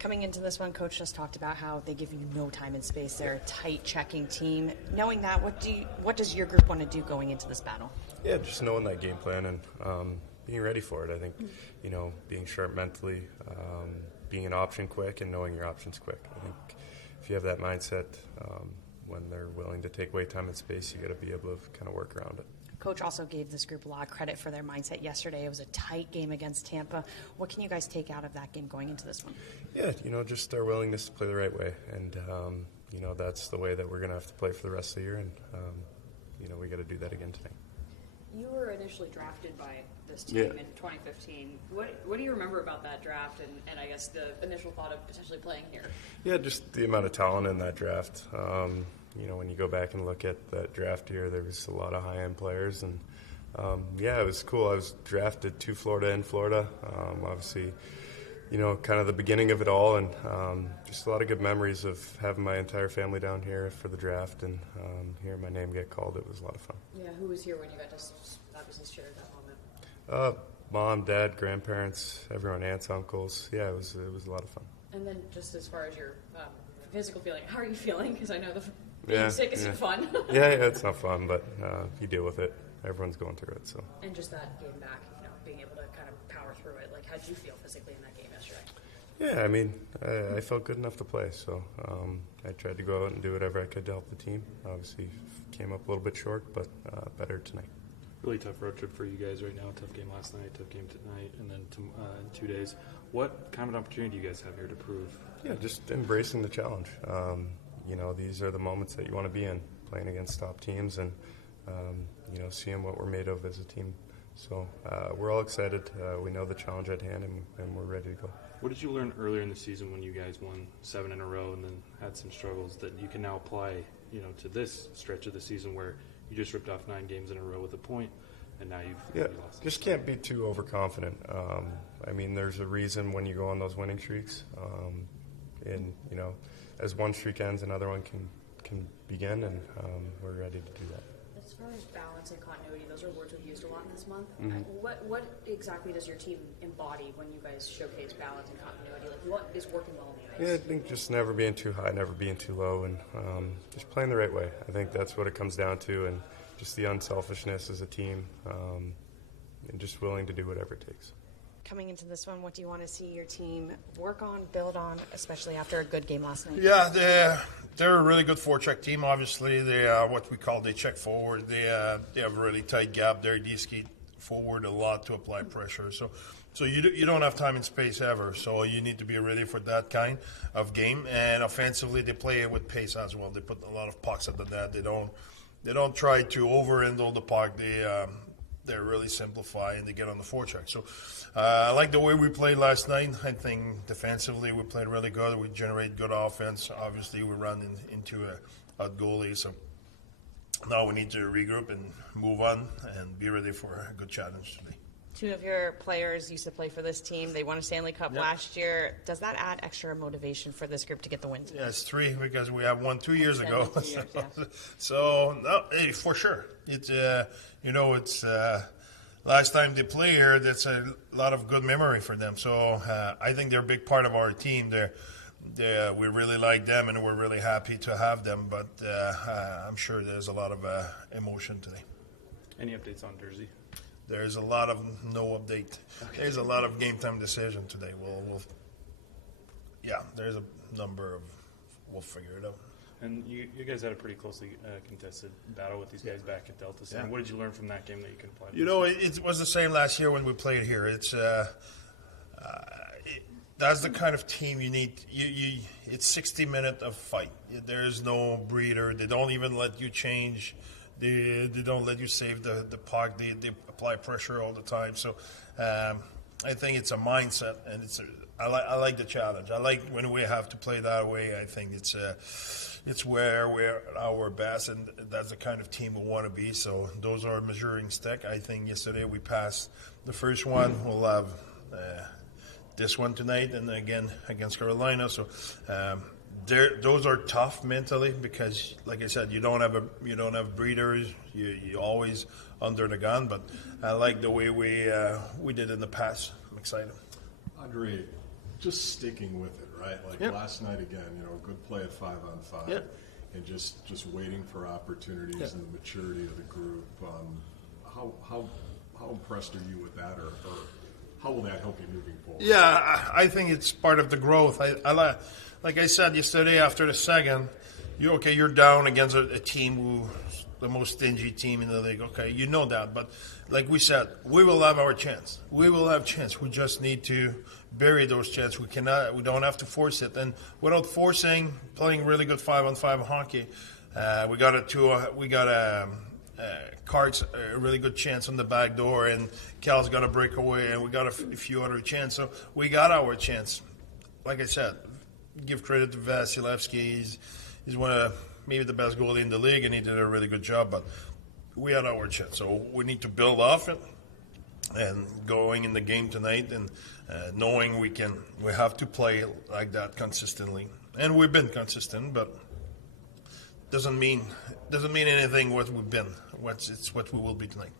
Coming into this one, Coach just talked about how they give you no time and space. They're a tight checking team. Knowing that, what does your group want to do going into this battle? Yeah, just knowing that game plan and being ready for it. I think, being sharp mentally, being an option quick and knowing your options quick. I think if you have that mindset, when they're willing to take away time and space, you got to be able to kind of work around it. Coach also gave this group a lot of credit for their mindset yesterday. It was a tight game against Tampa. What can you guys take out of that game going into this one? Yeah, just our willingness to play the right way. And, that's the way that we're going to have to play for the rest of the year. And, we got to do that again tonight. You were initially drafted by this team in 2015. What do you remember about that draft and I guess the initial thought of potentially playing here? Yeah, just the amount of talent in that draft. When you go back and look at that draft year, there was a lot of high-end players. And, it was cool. I was drafted to Florida in Florida. Obviously, kind of the beginning of it all. And just a lot of good memories of having my entire family down here for the draft. And hearing my name get called, it was a lot of fun. Yeah, who was here when you got to obviously share that moment? Mom, dad, grandparents, everyone, aunts, uncles. Yeah, it was a lot of fun. And then just as far as your physical feeling, how are you feeling? Because I know being sick isn't fun. yeah, it's not fun, but you deal with it. Everyone's going through it. So. And just that game back, being able to kind of power through it. Like, how did you feel physically in that game yesterday? Yeah, I felt good enough to play, so I tried to go out and do whatever I could to help the team. Obviously, came up a little bit short, but better tonight. Really tough road trip for you guys right now. Tough game last night, tough game tonight, and then in 2 days. What kind of an opportunity do you guys have here to prove? Yeah, just embracing the challenge. These are the moments that you want to be in, playing against top teams and, seeing what we're made of as a team. So we're all excited. We know the challenge at hand, and we're ready to go. What did you learn earlier in the season when you guys won 7 in a row and then had some struggles that you can now apply, to this stretch of the season where you just ripped off 9 games in a row with a point, and now you've lost? Just can't be too overconfident. There's a reason when you go on those winning streaks. As one streak ends, another one can begin, and we're ready to do that. As far as balance and continuity, those are words we've used a lot in this month. Mm-hmm. What exactly does your team embody when you guys showcase balance and continuity? Like, what is working well on the ice? Yeah, I think just never being too high, never being too low, and just playing the right way. I think that's what it comes down to, and just the unselfishness as a team, and just willing to do whatever it takes. Coming into this one, what do you want to see your team work on, build on, especially after a good game last night? Yeah, they're a really good forecheck team. Obviously, they are what we call they check forward. They have a really tight gap there. They skate forward a lot to apply pressure. So you don't have time and space ever. So you need to be ready for that kind of game. And offensively, they play it with pace as well. They put a lot of pucks at the net. They don't try to over-handle the puck. They really simplify and they get on the forecheck. So I like the way we played last night. I think defensively we played really good. We generate good offense. Obviously we run into a goalie. So now we need to regroup and move on and be ready for a good challenge today. 2 of your players used to play for this team. They won a Stanley Cup last year. Does that add extra motivation for this group to get the win tonight? Yeah, it's 3 because we have won 2 years ago. 2 years, yeah. So no, hey, for sure. It's last time they play here. That's a lot of good memory for them. So I think they're a big part of our team. We really like them and we're really happy to have them. But I'm sure there's a lot of emotion today. Any updates on Jersey? There's a lot of no update. Okay. There's a lot of game time decision today. There's a number of. We'll figure it out. And you guys had a pretty closely contested battle with these guys back at Delta Center. Yeah. What did you learn from that game that you can apply to it was the same last year when we played here. That's the kind of team you need. It's 60 minutes of fight. There's no breather. They don't even let you change. They don't let you save the puck. They apply pressure all the time. So I think it's a mindset, and I like the challenge. I like when we have to play that way. I think it's where we're at our best, and that's the kind of team we want to be. So those are measuring stick. I think yesterday we passed the first one. We'll have this one tonight, and again against Carolina. So. Those are tough mentally because, like I said, you don't have breathers. You always under the gun. But I like the way we did in the past. I'm excited. André, just sticking with it, right? Like Yep. last night again, good play at 5-on-5. Yep. And just waiting for opportunities Yep. and the maturity of the group. How impressed are you with that, or how will that help you moving forward? Yeah, I think it's part of the growth. Like I said yesterday after the second, you're down against a team who's the most stingy team in the league. Okay, you know that, but like we said, we will have our chance. We will have chance. We just need to bury those chances. We don't have to force it. And without forcing, playing really good 5-on-5 hockey, we got Cart's a really good chance on the back door, and Cal's got a breakaway, and we got a few other chances. So we got our chance. Like I said, give credit to Vasilevsky. He's one of maybe the best goalie in the league, and he did a really good job. But we had our chance, so we need to build off it. And going in the game tonight, and knowing we have to play like that consistently, and we've been consistent, but doesn't mean anything what we've been. It's what we will be tonight.